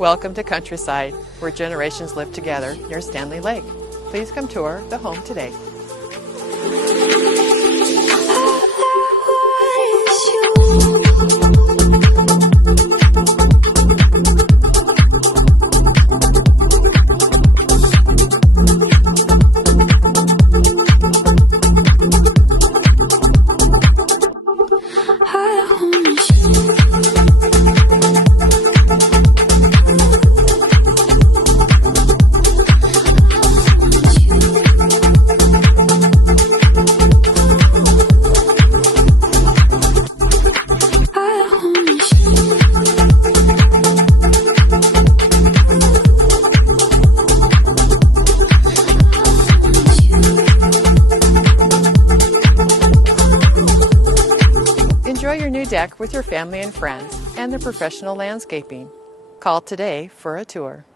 Welcome to Countryside, where generations live together near Stanley Lake. Please come tour the home today. Enjoy your new deck with your family and friends and the professional landscaping. Call today for a tour.